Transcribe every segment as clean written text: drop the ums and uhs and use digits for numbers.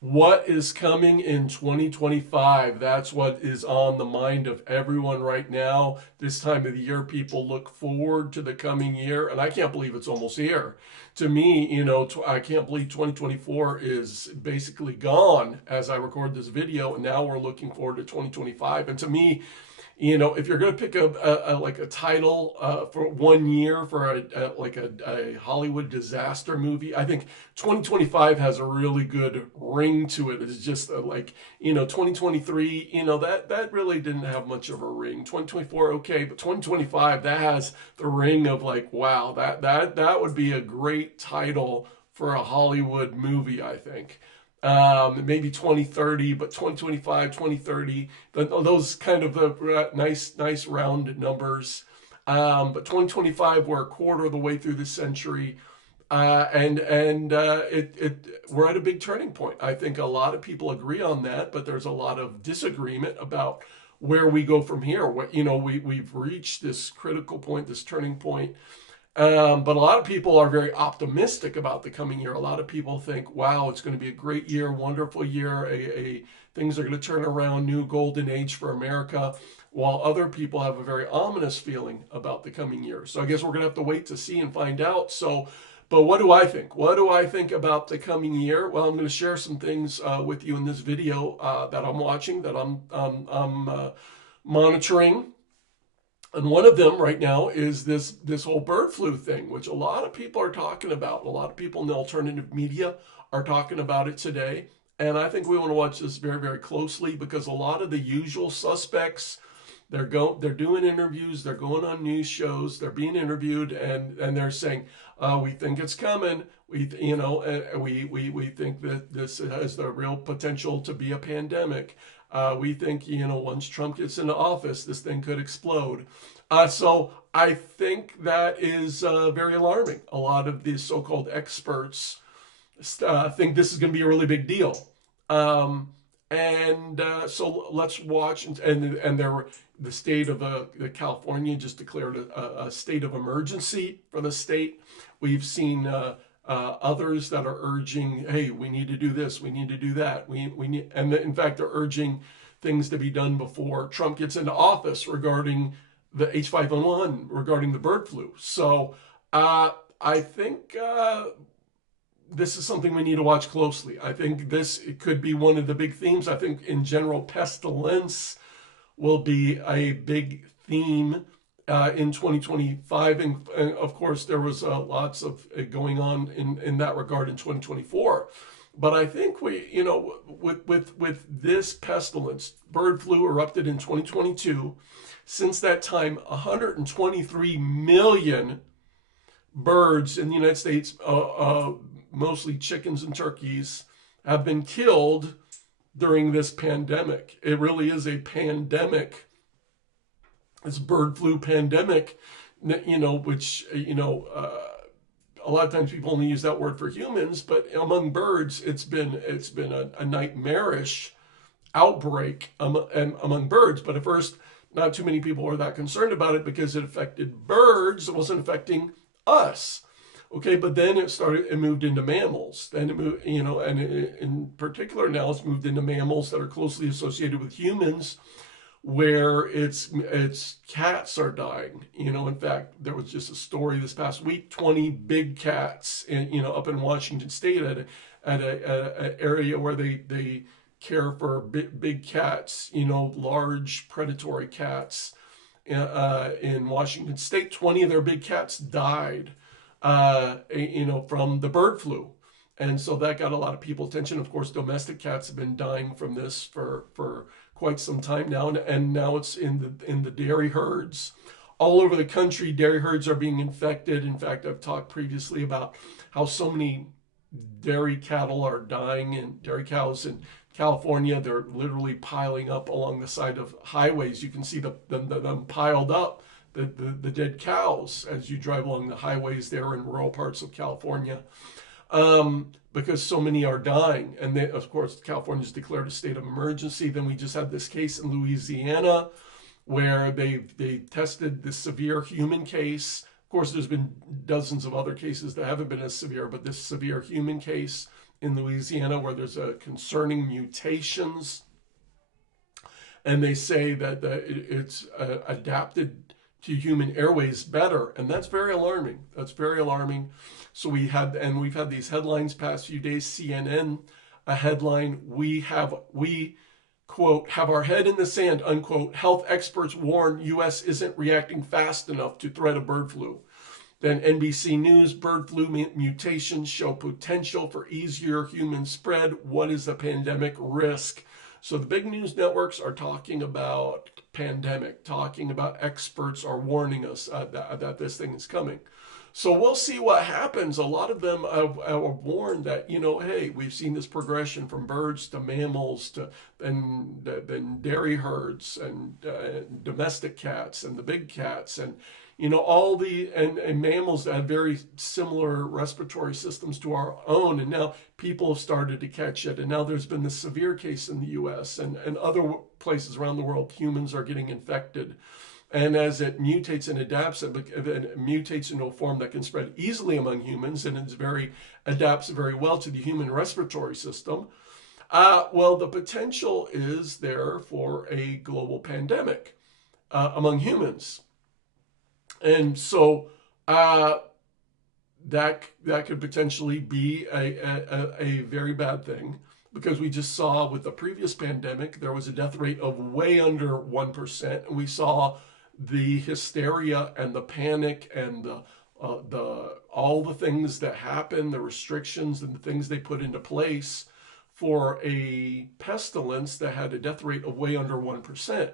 What is coming in 2025? That's what is on the mind of everyone right now. This time of the year, people look forward to the coming year, and I can't believe it's almost here. To me, I can't believe 2024 is basically gone as I record this video, and now we're looking forward to 2025. And to me, if you're going to pick like a title for one year for a Hollywood disaster movie, I think 2025 has a really good ring to it. It's just 2023, that really didn't have much of a ring. 2024, okay, but 2025, that has the ring of like, wow, that would be a great title for a Hollywood movie, I think. Maybe 2030, but 2025, 2030, those kind of nice round numbers. But 2025, we're a quarter of the way through the century. We're at a big turning point. I think a lot of people agree on that, but there's a lot of disagreement about where we go from here. We've reached this critical point, this turning point. But a lot of people are very optimistic about the coming year. A lot of people think, wow, it's going to be a great year, wonderful year. Things are going to turn around, new golden age for America, while other people have a very ominous feeling about the coming year. So I guess we're going to have to wait to see and find out. But what do I think? What do I think about the coming year? Well, I'm going to share some things with you in this video that I'm watching, that I'm monitoring. And one of them right now is this whole bird flu thing, which a lot of people are talking about. A lot of people in the alternative media are talking about it today. And I think we want to watch this very, very closely because a lot of the usual suspects, they're doing interviews, they're going on news shows, they're being interviewed, and they're saying, we think it's coming. We think that this has the real potential to be a pandemic. We think, once Trump gets into office, this thing could explode. So I think that is very alarming. A lot of these so-called experts think this is going to be a really big deal. So let's watch, the state of the California just declared a state of emergency for the state. We've seen others that are urging, hey, we need to do this, we need to do that. We need, and in fact, they're urging things to be done before Trump gets into office regarding the H5N1, regarding the bird flu. So I think this is something we need to watch closely. I think it could be one of the big themes. I think in general, pestilence will be a big theme in 2025. And of course, there was lots of going on in that regard in 2024. But I think with this pestilence, bird flu erupted in 2022. Since that time, 123 million birds in the United States, mostly chickens and turkeys, have been killed during this pandemic. It really is a pandemic. This bird flu pandemic, which, a lot of times people only use that word for humans, but among birds, it's been a nightmarish outbreak among birds. But at first, not too many people were that concerned about it because it affected birds. It wasn't affecting us. Okay, but then it moved into mammals. Then it moved, and in particular now it's moved into mammals that are closely associated with humans, where it's cats are dying. In fact, there was just a story this past week: 20 big cats, up in Washington State at a area where they care for big cats, large predatory cats in Washington State. 20 of their big cats died from the bird flu. And so that got a lot of people's attention. Of course, domestic cats have been dying from this for quite some time now, and now it's in the dairy herds. All over the country, dairy herds are being infected. In fact, I've talked previously about how so many dairy cattle are dying, and dairy cows in California, they're literally piling up along the side of highways. You can see them piled up, the dead cows, as you drive along the highways there in rural parts of California, because so many are dying. And then, of course, California's declared a state of emergency. Then we just had this case in Louisiana where they tested this severe human case. Of course, there's been dozens of other cases that haven't been as severe, but this severe human case in Louisiana where there's a concerning mutations, and they say that it's adapted to human airways better, and that's very alarming. That's very alarming. So we've had these headlines past few days. CNN, a headline: we quote have our head in the sand, unquote. Health experts warn U.S. isn't reacting fast enough to threat of bird flu. Then NBC News: bird flu mutations show potential for easier human spread. What is the pandemic risk? So the big news networks are talking about pandemic, talking about experts are warning us that this thing is coming. So we'll see what happens. A lot of them have warned that, hey, we've seen this progression from birds to mammals to then dairy herds and domestic cats and the big cats and all the and mammals that have very similar respiratory systems to our own, and now people have started to catch it, and now there's been this severe case in the US and other places around the world. Humans are getting infected, and as it mutates and adapts, it mutates into a form that can spread easily among humans, and adapts very well to the human respiratory system. Well, the potential is there for a global pandemic among humans. And so that could potentially be a very bad thing, because we just saw with the previous pandemic there was a death rate of way under 1%, and we saw the hysteria and the panic and the all the things that happened, the restrictions and the things they put into place for a pestilence that had a death rate of way under 1%.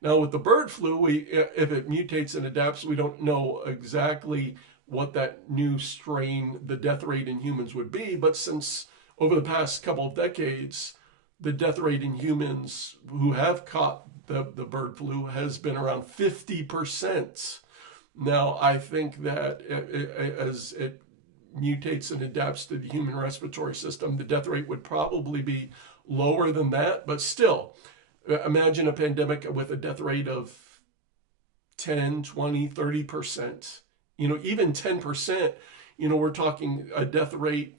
Now, with the bird flu, if it mutates and adapts, we don't know exactly what that new strain, the death rate in humans would be. But since over the past couple of decades, the death rate in humans who have caught the bird flu has been around 50%. Now, I think that as it mutates and adapts to the human respiratory system, the death rate would probably be lower than that, but still. Imagine a pandemic with a death rate of 10, 20, 30%. Even 10%, we're talking a death rate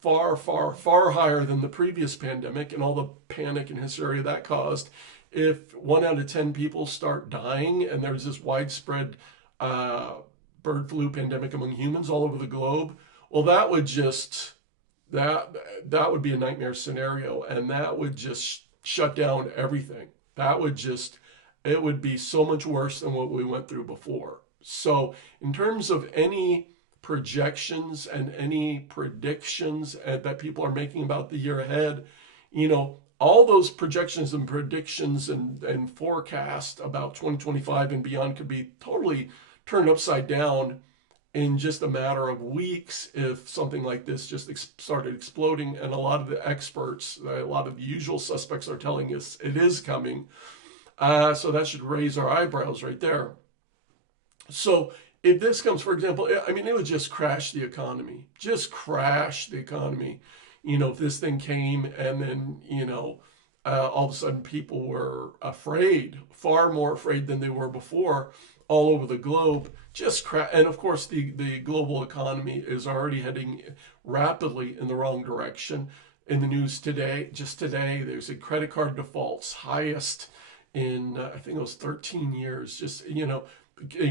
far, far, far higher than the previous pandemic and all the panic and hysteria that caused. If 1 out of 10 people start dying and there's this widespread bird flu pandemic among humans all over the globe, well, that would be a nightmare scenario, and that would just shut down everything. It would be so much worse than what we went through before. So in terms of any projections and any predictions that people are making about the year ahead, all those projections and predictions and forecasts about 2025 and beyond could be totally turned upside down in just a matter of weeks if something like this just started exploding. And a lot of the experts, a lot of the usual suspects are telling us it is coming. So that should raise our eyebrows right there. So if this comes, for example, it would just crash the economy. If this thing came and then, all of a sudden people were afraid, far more afraid than they were before, all over the globe, and of course the global economy is already heading rapidly in the wrong direction. In the news today, there's a credit card defaults highest in I think it was 13 years.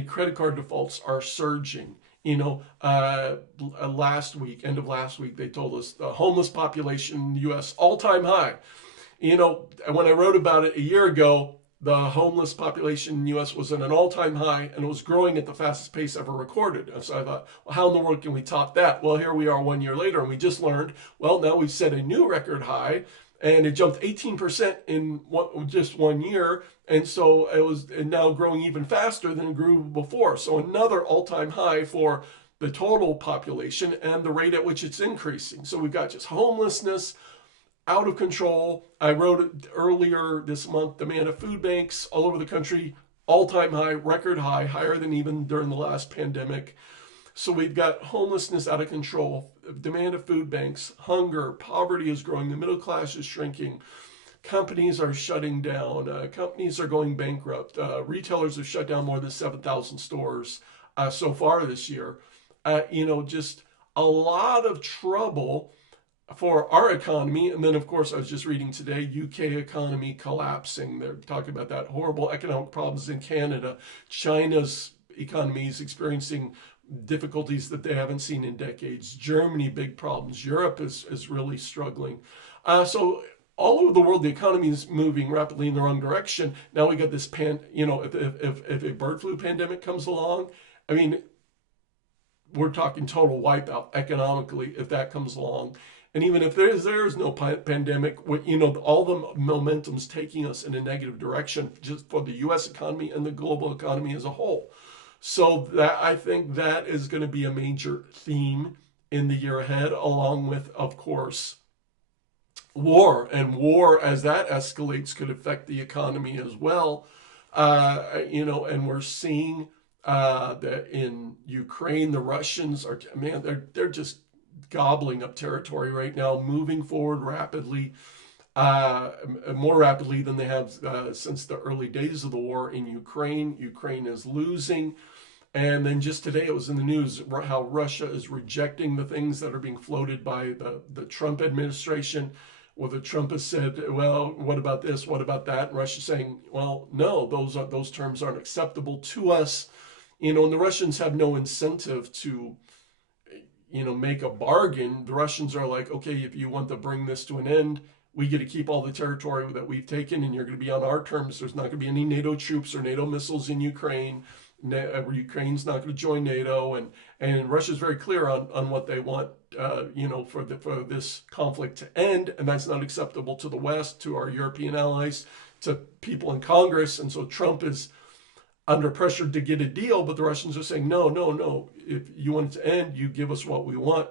Credit card defaults are surging. End of last week, they told us the homeless population in the U.S. all-time high. When I wrote about it a year ago, the homeless population in the U.S. was at an all-time high, and it was growing at the fastest pace ever recorded. And so I thought, well, how in the world can we top that? Well, here we are 1 year later, and we just learned, well, now we've set a new record high, and it jumped 18% in just 1 year. And so it was now growing even faster than it grew before. So another all-time high for the total population and the rate at which it's increasing. So we've got just homelessness out of control. I wrote it earlier this month, demand of food banks all over the country, all-time high, record high, higher than even during the last pandemic. So we've got homelessness out of control, demand of food banks, hunger, poverty is growing, the middle class is shrinking, companies are shutting down, companies are going bankrupt, retailers have shut down more than 7,000 stores so far this year. Just a lot of trouble for our economy. And then, of course, I was just reading today, UK economy collapsing. They're talking about that horrible economic problems in Canada. China's economy is experiencing difficulties that they haven't seen in decades. Germany, big problems. Europe is really struggling. So all over the world, the economy is moving rapidly in the wrong direction. Now we got this if a bird flu pandemic comes along, I mean, we're talking total wipeout economically if that comes along. And even if there's no pandemic, all the momentum's taking us in a negative direction just for the U.S. economy and the global economy as a whole. So that I think that is going to be a major theme in the year ahead, along with, of course, war. And war, as that escalates, could affect the economy as well. And we're seeing that in Ukraine, the Russians are, man, they're just gobbling up territory right now, moving forward rapidly, more rapidly than they have since the early days of the war in Ukraine. Ukraine is losing. And then just today it was in the news how Russia is rejecting the things that are being floated by the Trump administration. Well, the Trump has said, well, what about this? What about that? And Russia's saying, well, no, those terms aren't acceptable to us. And the Russians have no incentive to, make a bargain. The Russians are like, okay, if you want to bring this to an end, we get to keep all the territory that we've taken, and you're going to be on our terms. There's not going to be any NATO troops or NATO missiles in Ukraine. Ukraine's not going to join NATO, and Russia's very clear on what they want, for this conflict to end, and that's not acceptable to the West, to our European allies, to people in Congress. And so Trump is under pressure to get a deal, but the Russians are saying, no, no, no. If you want it to end, you give us what we want.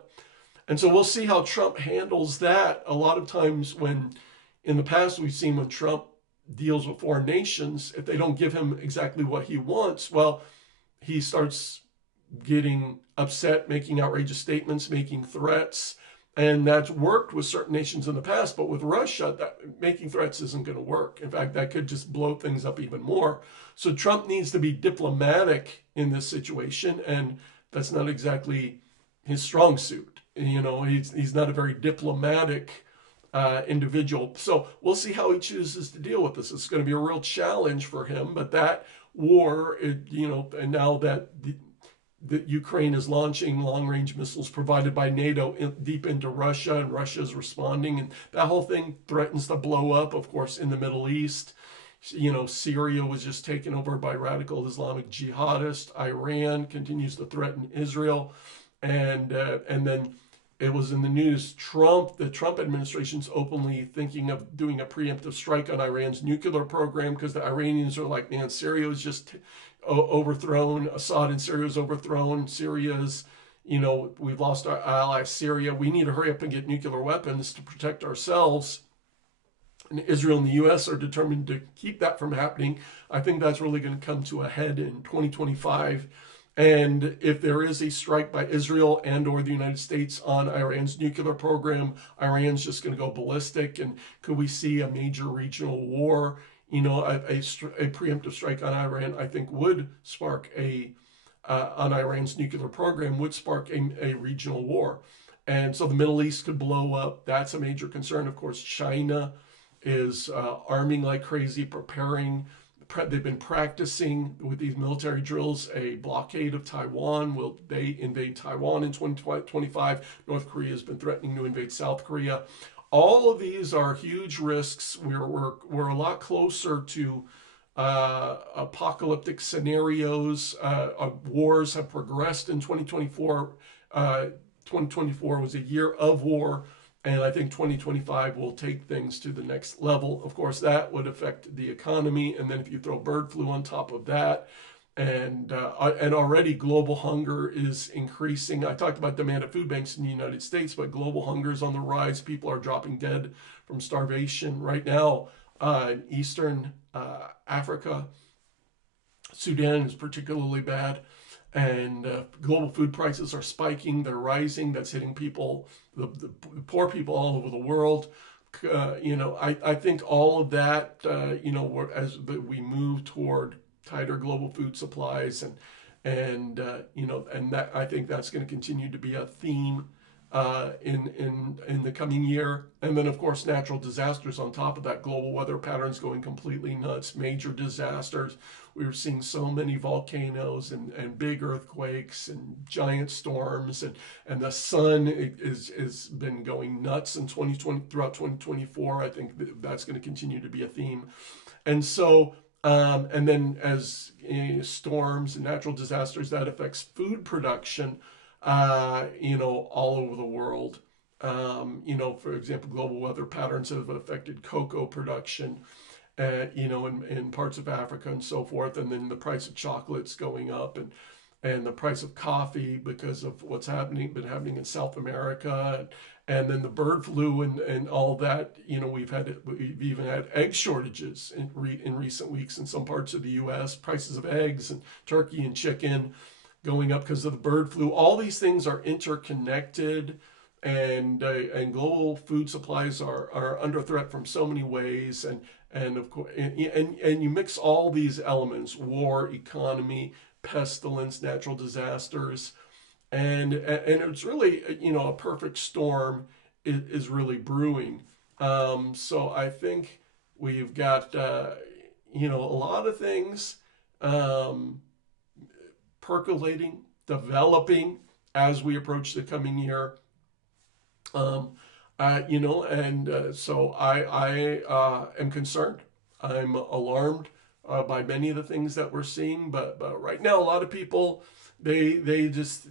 And so we'll see how Trump handles that. A lot of times in the past, we've seen when Trump deals with foreign nations, if they don't give him exactly what he wants, well, he starts getting upset, making outrageous statements, making threats. And that's worked with certain nations in the past, but with Russia, making threats isn't going to work. In fact, that could just blow things up even more. So Trump needs to be diplomatic in this situation, and that's not exactly his strong suit. He's not a very diplomatic individual. So we'll see how he chooses to deal with this. It's going to be a real challenge for him, but that war, and now that the Ukraine is launching long-range missiles provided by NATO deep into Russia, and Russia is responding, and that whole thing threatens to blow up, of course, in the Middle East. Syria was just taken over by radical Islamic jihadists. Iran continues to threaten Israel, and then it was in the news. The Trump administration's openly thinking of doing a preemptive strike on Iran's nuclear program because the Iranians are like, man, Syria was just overthrown. Assad in Syria is overthrown. Syria's, we've lost our ally Syria. We need to hurry up and get nuclear weapons to protect ourselves. And Israel and the U.S. are determined to keep that from happening. I think that's really going to come to a head in 2025. And if there is a strike by Israel and or the United States on Iran's nuclear program, Iran's just going to go ballistic. And could we see a major regional war? A preemptive strike on Iran, I think, would spark on Iran's nuclear program, would spark a regional war. And so the Middle East could blow up. That's a major concern. Of course, China is arming like crazy, preparing. They've been practicing with these military drills a blockade of Taiwan. Will they invade Taiwan in 2025? North Korea has been threatening to invade South Korea. All of these are huge risks. We're a lot closer to apocalyptic scenarios. Wars have progressed in 2024. 2024 was a year of war. And I think 2025 will take things to the next level. Of course, that would affect the economy. And then if you throw bird flu on top of that, and already global hunger is increasing. I talked about demand at food banks in the United States, but global hunger is on the rise. People are dropping dead from starvation right now. In Eastern Africa, Sudan is particularly bad. And global food prices are spiking. They're rising. That's hitting people, the poor people all over the world. I think all of that, as we move toward tighter global food supplies, and that I think that's going to continue to be a theme in the coming year. And then, of course, natural disasters on top of that, global weather patterns going completely nuts, major disasters. We were seeing so many volcanoes and big earthquakes and giant storms, and the sun is been going nuts in 2020 throughout 2024. I think that's going to continue to be a theme. And so, and then as storms and natural disasters, that affects food production, all over the world. For example, global weather patterns have affected cocoa production, in parts of Africa and so forth. And then the price of chocolate's going up, and the price of coffee because of what's been happening in South America, and then the bird flu and all that. We've even had egg shortages in recent weeks in some parts of the U.S. Prices of eggs and turkey and chicken going up because of the bird flu. All these things are interconnected, and global food supplies are under threat from so many ways. And of course, and you mix all these elements: war, economy, pestilence, natural disasters, and it's really, a perfect storm is really brewing. So I think we've got a lot of things percolating, developing as we approach the coming year. So I am concerned. I'm alarmed by many of the things that we're seeing, but right now a lot of people, this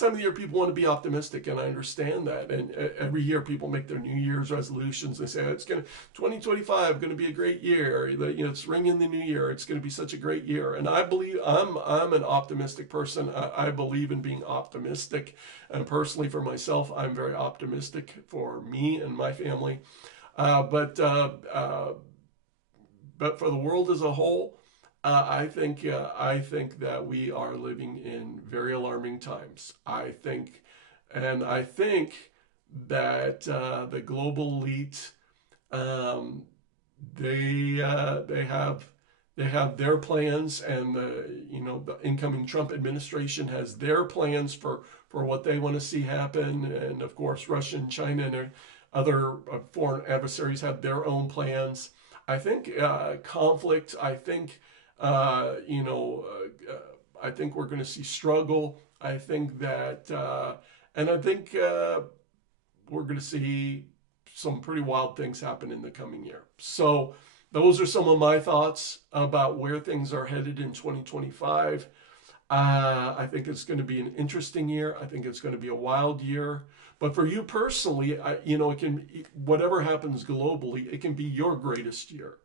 time of the year people want to be optimistic, and I understand that. And every year people make their New Year's resolutions. They say 2025 going to be a great year. It's ringing the new year. It's going to be such a great year. And I believe I'm an optimistic person. I believe in being optimistic, and personally for myself, I'm very optimistic for me and my family. But for the world as a whole, I think that we are living in very alarming times. I think that the global elite, they have their plans, and the incoming Trump administration has their plans for what they want to see happen. And of course, Russia and China and other foreign adversaries have their own plans. I think conflict. I think we're going to see struggle. I think that, and I think we're going to see some pretty wild things happen in the coming year. So those are some of my thoughts about where things are headed in 2025. I think it's going to be an interesting year. I think it's going to be a wild year. But for you personally, it can, whatever happens globally, it can be your greatest year.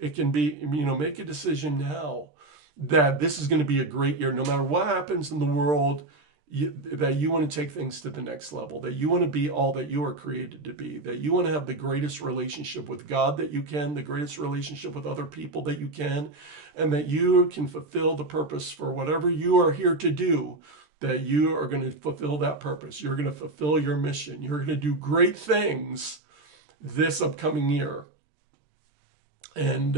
It can be, make a decision now that this is going to be a great year. No matter what happens in the world, that you want to take things to the next level, that you want to be all that you are created to be, that you want to have the greatest relationship with God that you can, the greatest relationship with other people that you can, and that you can fulfill the purpose for whatever you are here to do, that you are going to fulfill that purpose. You're going to fulfill your mission. You're going to do great things this upcoming year. And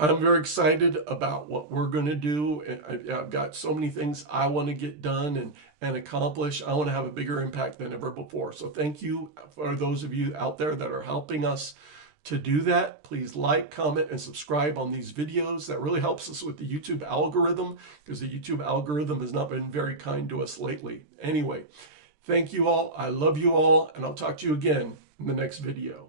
I'm very excited about what we're going to do. I've got so many things I want to get done and accomplish. I want to have a bigger impact than ever before. So thank you for those of you out there that are helping us to do that. Please like, comment, and subscribe on these videos. That really helps us with the YouTube algorithm, because the YouTube algorithm has not been very kind to us lately. Anyway, thank you all. I love you all, and I'll talk to you again in the next video.